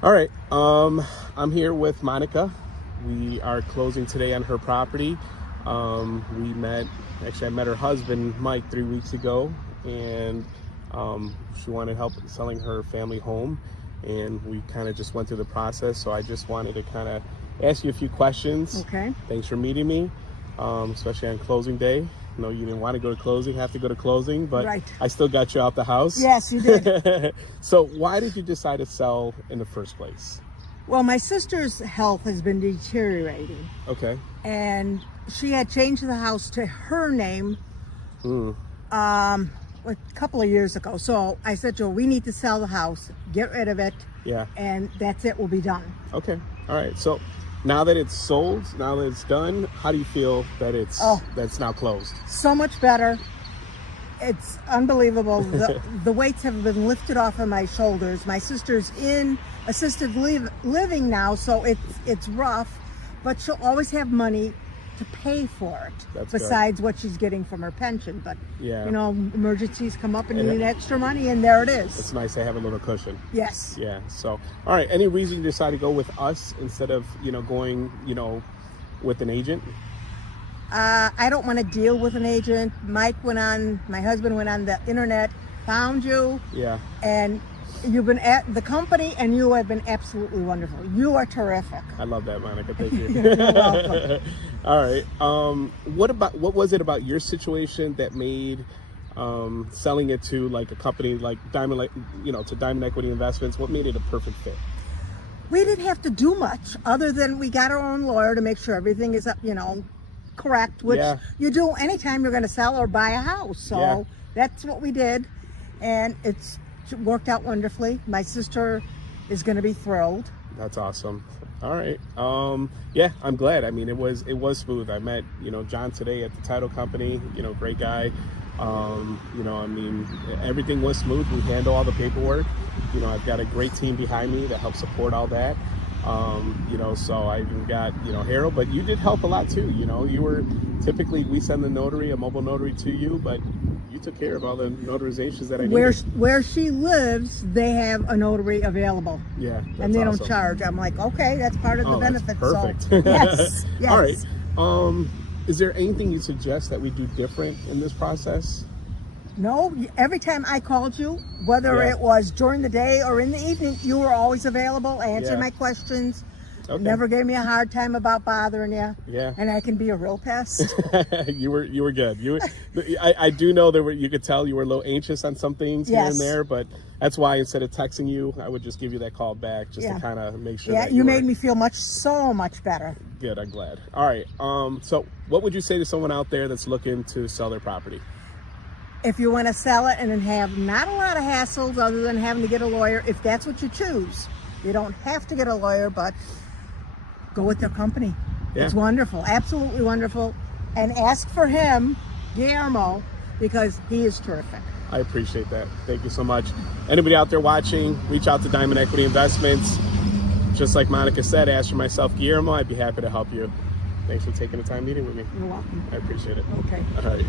All right. I'm here with Monica. We are closing today on her property. I met her husband, Mike, 3 weeks ago, and she wanted help selling her family home. And we kind of just went through the process. So I just wanted to kind of ask you a few questions. Okay. Thanks for meeting me, especially on closing day. No, you didn't want to go to closing, have to go to closing, but Right. I still got you out the house. Yes, you did. So why did you decide to sell in the first place? Well, my sister's health has been deteriorating, Okay. and she had changed the house to her name a couple of years ago. So I said to her, we need to sell the house, get rid of it, Yeah. and that's it, we'll be done. Okay. All right. So now that it's sold, now that it's done, how do you feel that that's now closed? So much better. It's unbelievable. The weights have been lifted off of my shoulders. My sister's in assisted living now, so it's rough, but she'll always have money to pay for it. That's besides what she's getting from her pension. But Yeah. you know, emergencies come up and you need extra money, and there it is. It's nice to have a little cushion. Yes. Yeah. So, all right. Any reason you decided to go with us instead of, going, with an agent? I don't want to deal with an agent. My husband went on the internet, found you, Yeah. and you've been at the company, and you have been absolutely wonderful. You are terrific. I love that, Monica. Thank you. You're welcome. All right. What was it about your situation that made selling it to like a company like Diamond, to Diamond Equity Investments? What made it a perfect fit? We didn't have to do much other than we got our own lawyer to make sure everything is up, correct, which Yeah. you do anytime you're going to sell or buy a house. So Yeah. that's what we did, and it's worked out wonderfully. My sister is going to be thrilled. That's awesome. All right. Yeah, I'm glad. I mean, it was smooth. I met, John today at the title company, great guy. Everything was smooth. We handle all the paperwork. I've got a great team behind me that helps support all that. So I even got, Harold, but you did help a lot too. You were typically, we send the notary, a mobile notary to you, but you took care of all the notarizations that I needed. Where she lives, they have a notary available. Yeah. And they awesome. don't charge. I'm like, okay, that's part of the benefits. Perfect. So, yes. All right. Is there anything you suggest that we do different in this process? No, every time I called you, whether Yeah. it was during the day or in the evening, you were always available, answered Yeah. my questions. Okay. Never gave me a hard time about bothering you. Yeah. And I can be a real pest. You were good. I do know you could tell you were a little anxious on some things here and Yes. there, but that's why instead of texting you, I would just give you that call back just to kind of make sure. Yeah, that you were made me feel so much better. good. I'm glad. All right. So what would you say to someone out there that's looking to sell their property? If you want to sell it and then have not a lot of hassles other than having to get a lawyer, if that's what you choose, you don't have to get a lawyer, but go with their company. Yeah. It's wonderful, absolutely wonderful. And ask for him, Guillermo, because he is terrific. I appreciate that. Thank you so much. Anybody out there watching, reach out to Diamond Equity Investments. Just like Monica said, ask for myself, Guillermo. I'd be happy to help you. Thanks for taking the time meeting with me. You're welcome. I appreciate it. Okay. All right.